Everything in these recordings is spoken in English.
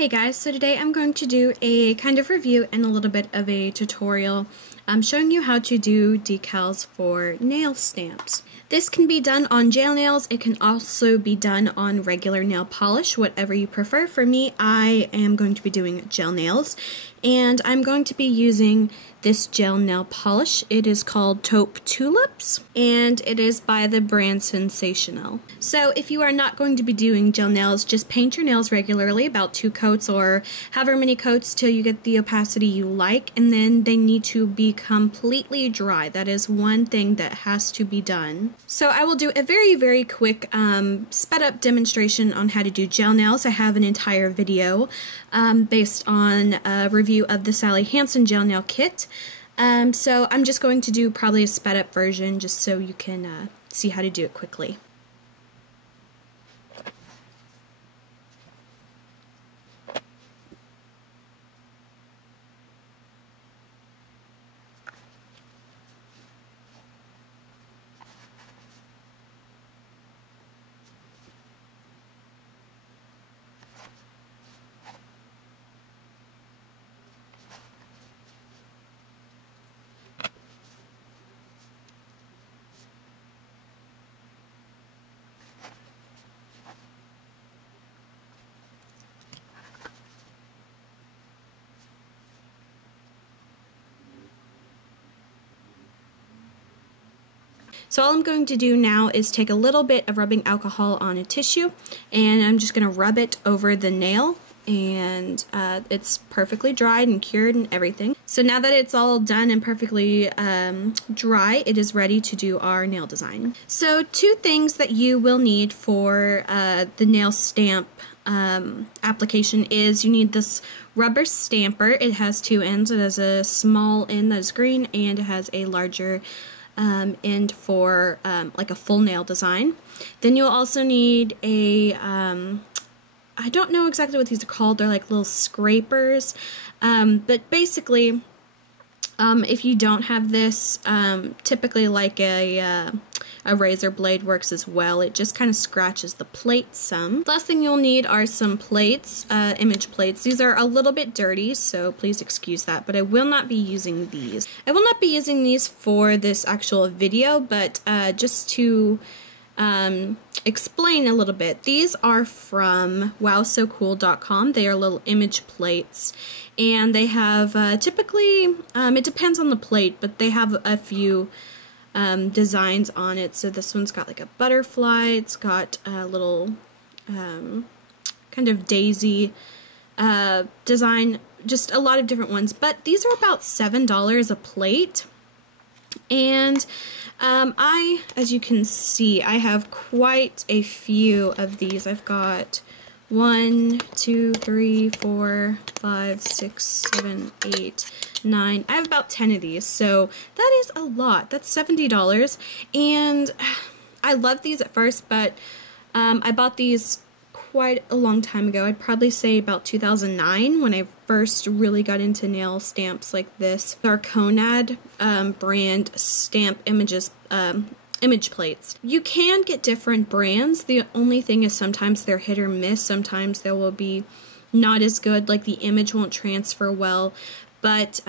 Hey guys, so today I'm going to do a kind of review and a little bit of a tutorial showing you how to do decals for nail stamps. This can be done on gel nails. It can also be done on regular nail polish, whatever you prefer. For me, I am going to be doing gel nails, and I'm going to be using this gel nail polish. It is called Taupe Tulips, and it is by the brand Sensational. So if you are not going to be doing gel nails, just paint your nails regularly, about 2 coats or however many coats till you get the opacity you like, and then they need to be completely dry. That is one thing that has to be done. So I will do a very quick sped up demonstration on how to do gel nails. I have an entire video based on a review of the Sally Hansen gel nail kit. So I'm just going to do probably a sped up version just so you can see how to do it quickly. So all I'm going to do now is take a little bit of rubbing alcohol on a tissue, and I'm just going to rub it over the nail, and it's perfectly dried and cured and everything. So now that it's all done and perfectly dry, it is ready to do our nail design. So 2 things that you will need for the nail stamp application is you need this rubber stamper. It has 2 ends. It has a small end that is green, and it has a larger end for like a full nail design. Then you'll also need a I don't know exactly what these are called. They're like little scrapers, but basically if you don't have this, typically like a razor blade works as well. It just kind of scratches the plate some. The last thing you'll need are some plates, image plates. These are a little bit dirty, so please excuse that, but I will not be using these. I will not be using these for this actual video, but just to explain a little bit. These are from wowsocool.com. They are little image plates, and they have typically, it depends on the plate, but they have a few designs on it. So this one's got like a butterfly, it's got a little kind of daisy design, just a lot of different ones, but these are about $7 a plate. And as you can see, I have quite a few of these. I've got 1, 2, 3, 4, 5, 6, 7, 8, 9. I have about 10 of these, so that is a lot. That's $70, and I loved these at first, but I bought these quite a long time ago. I'd probably say about 2009 when I first really got into nail stamps like this. Our Conad brand stamp image plates. You can get different brands. The only thing is sometimes they're hit or miss. Sometimes they will be not as good, like the image won't transfer well, but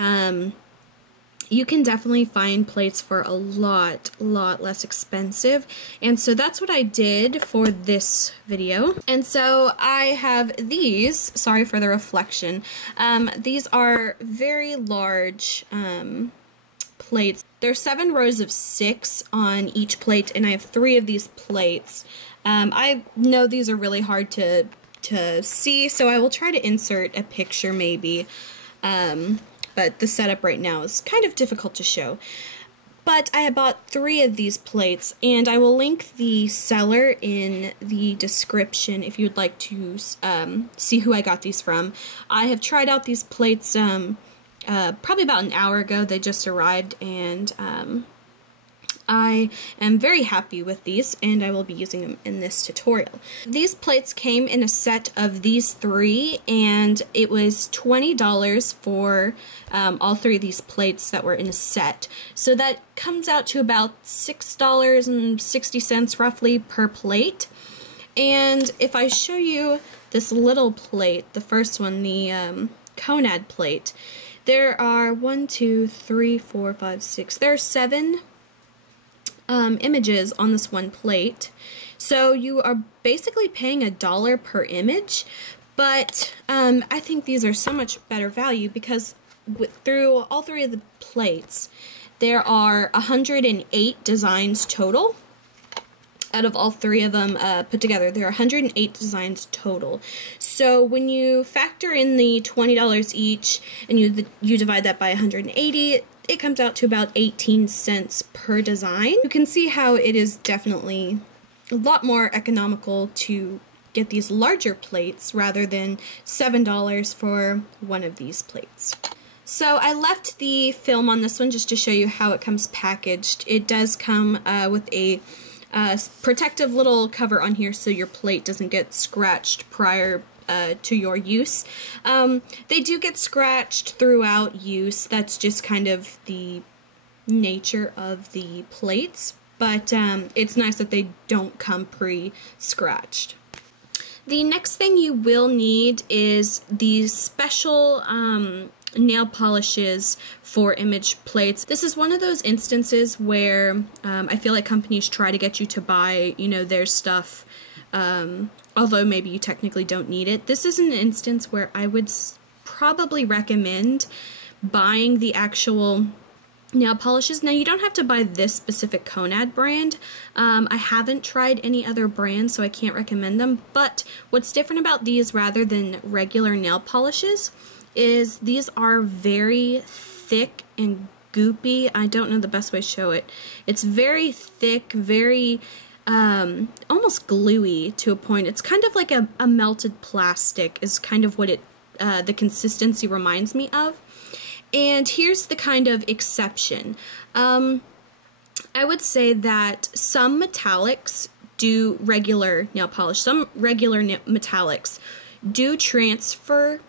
you can definitely find plates for a lot less expensive, and so that's what I did for this video. And so I have these, sorry for the reflection, these are very large plates. There's 7 rows of 6 on each plate, and I have 3 of these plates. I know these are really hard to see, so I will try to insert a picture maybe, but the setup right now is kind of difficult to show. But I have bought 3 of these plates, and I will link the seller in the description if you'd like to see who I got these from. I have tried out these plates probably about an hour ago. They just arrived, and I am very happy with these, and I will be using them in this tutorial. These plates came in a set of these 3, and it was $20 for all 3 of these plates that were in a set. So that comes out to about $6.60 roughly per plate. And if I show you this little plate, the first one, the Conad plate, there are 1, 2, 3, 4, 5, 6, there are 7 images on this one plate. So you are basically paying $1 per image, but I think these are so much better value because through all 3 of the plates, there are 108 designs total. Out of all 3 of them put together, there are 108 designs total. So when you factor in the $20 each and you divide that by 180, it comes out to about 18 cents per design. You can see how it is definitely a lot more economical to get these larger plates rather than $7 for one of these plates. So I left the film on this one just to show you how it comes packaged. It does come with a protective little cover on here so your plate doesn't get scratched prior to your use. They do get scratched throughout use. That's just kind of the nature of the plates, but it's nice that they don't come pre-scratched. The next thing you will need is these special nail polishes for image plates. This is one of those instances where I feel like companies try to get you to buy, you know, their stuff, although maybe you technically don't need it. This is an instance where I would probably recommend buying the actual nail polishes. Now, you don't have to buy this specific Conad brand. I haven't tried any other brands, so I can't recommend them, but what's different about these rather than regular nail polishes is these are very thick and goopy. I don't know the best way to show it. It's very thick, very almost gluey to a point. It's kind of like a melted plastic is kind of what it the consistency reminds me of. And here's the kind of exception. I would say that some metallics do regular nail polish. Some regular metallics do transfer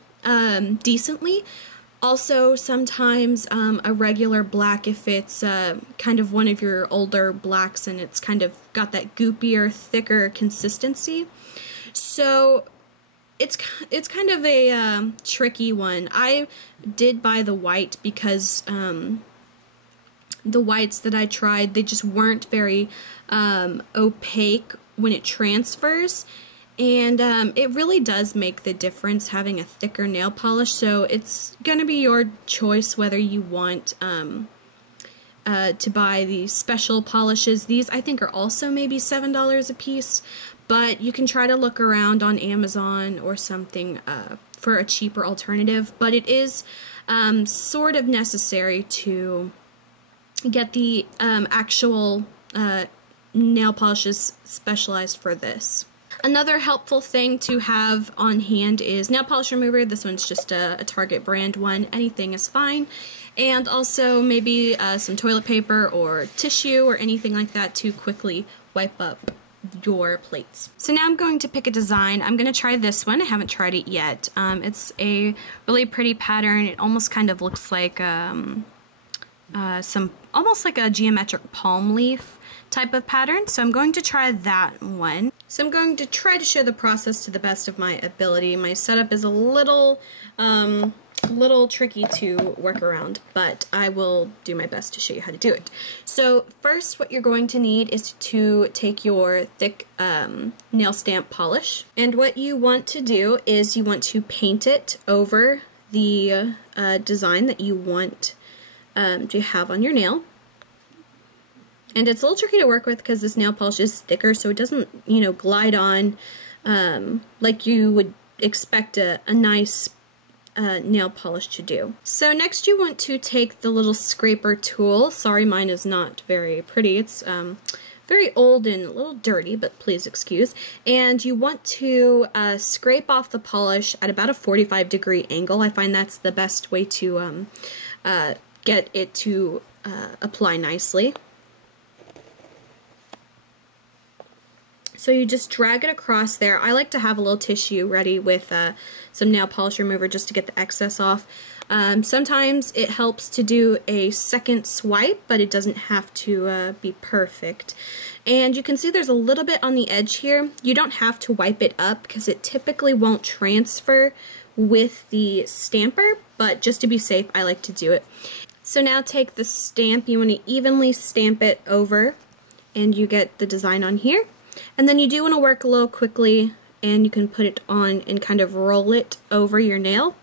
decently. Also, sometimes a regular black, if it's kind of one of your older blacks and it's kind of got that goopier, thicker consistency. So it's kind of a tricky one. I did buy the white because the whites that I tried, they just weren't very opaque when it transfers. And it really does make the difference having a thicker nail polish, so it's going to be your choice whether you want to buy the special polishes. These I think are also maybe $7 a piece, but you can try to look around on Amazon or something for a cheaper alternative, but it is sort of necessary to get the actual nail polishes specialized for this. Another helpful thing to have on hand is nail polish remover. This one's just a Target brand one. Anything is fine. And also maybe some toilet paper or tissue or anything like that to quickly wipe up your plates. So now I'm going to pick a design. I'm going to try this one. I haven't tried it yet. It's a really pretty pattern. It almost kind of looks like almost like a geometric palm leaf type of pattern. So I'm going to try that one. So I'm going to try to show the process to the best of my ability. My setup is a little tricky to work around, but I will do my best to show you how to do it. So first what you're going to need is to take your thick nail stamp polish, and what you want to do is you want to paint it over the design that you want to have on your nail. And it's a little tricky to work with because this nail polish is thicker, so it doesn't, you know, glide on like you would expect a nice nail polish to do. So next you want to take the little scraper tool. Sorry, mine is not very pretty. It's very old and a little dirty, but please excuse. And you want to scrape off the polish at about a 45-degree angle. I find that's the best way to get it to apply nicely. So you just drag it across there. I like to have a little tissue ready with some nail polish remover just to get the excess off. Sometimes it helps to do a second swipe, but it doesn't have to be perfect. And you can see there's a little bit on the edge here. You don't have to wipe it up because it typically won't transfer with the stamper, but just to be safe, I like to do it. So now take the stamp, you want to evenly stamp it over, and you get the design on here. And then you do want to work a little quickly, and you can put it on and kind of roll it over your nail.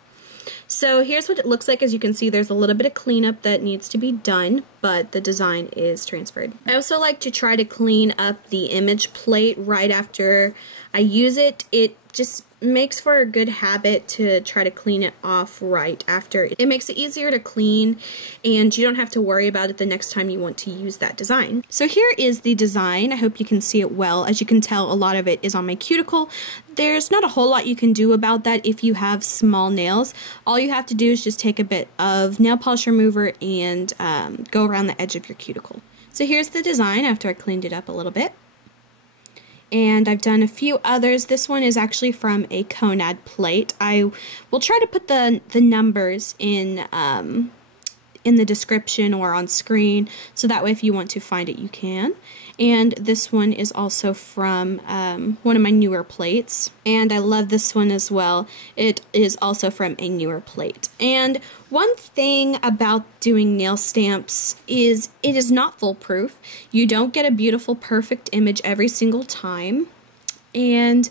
So here's what it looks like. As you can see, there's a little bit of cleanup that needs to be done, but the design is transferred. I also like to try to clean up the image plate right after I use it. It just makes for a good habit to try to clean it off right after. It makes it easier to clean, and you don't have to worry about it the next time you want to use that design. So here is the design. I hope you can see it well. As you can tell, a lot of it is on my cuticle. There's not a whole lot you can do about that if you have small nails. All you have to do is just take a bit of nail polish remover and go around the edge of your cuticle. So here's the design after I cleaned it up a little bit. And I've done a few others. This one is actually from a Conad plate. I will try to put the numbers in the description or on screen, so that way if you want to find it, you can. And this one is also from one of my newer plates, and I love this one as well. It is also from a newer plate. And one thing about doing nail stamps is it is not foolproof. You don't get a beautiful, perfect image every single time, and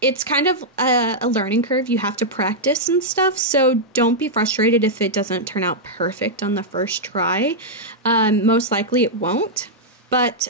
it's kind of a learning curve. You have to practice and stuff, so don't be frustrated if it doesn't turn out perfect on the first try. Most likely it won't, but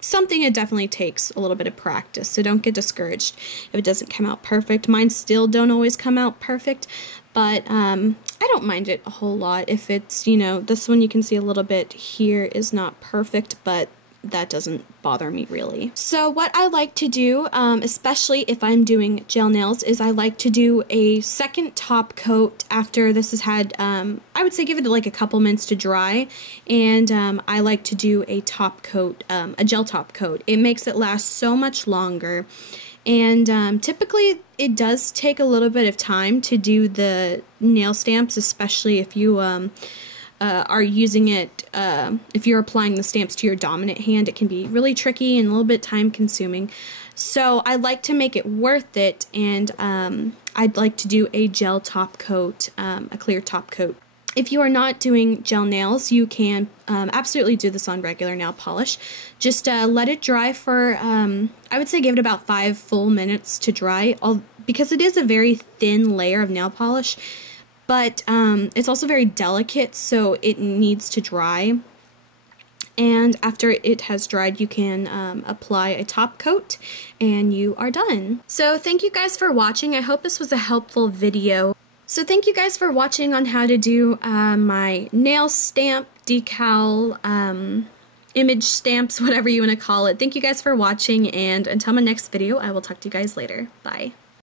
something it definitely takes a little bit of practice, so don't get discouraged if it doesn't come out perfect. Mine still don't always come out perfect, but I don't mind it a whole lot. If it's, you know, this one you can see a little bit here is not perfect, but that doesn't bother me really. So what I like to do, especially if I'm doing gel nails, is I like to do a second top coat after this has had, I would say give it like a couple minutes to dry, and I like to do a top coat, a gel top coat. It makes it last so much longer, and typically it does take a little bit of time to do the nail stamps, especially if you are using it, if you're applying the stamps to your dominant hand. It can be really tricky and a little bit time consuming. So I like to make it worth it, and I'd like to do a gel top coat, a clear top coat. If you are not doing gel nails, you can absolutely do this on regular nail polish. Just let it dry for, I would say give it about 5 full minutes to dry, because it is a very thin layer of nail polish. But it's also very delicate, so it needs to dry. And after it has dried, you can apply a top coat, and you are done. So thank you guys for watching. I hope this was a helpful video. So thank you guys for watching on how to do my nail stamp, decal, image stamps, whatever you want to call it. Thank you guys for watching, and until my next video, I will talk to you guys later. Bye.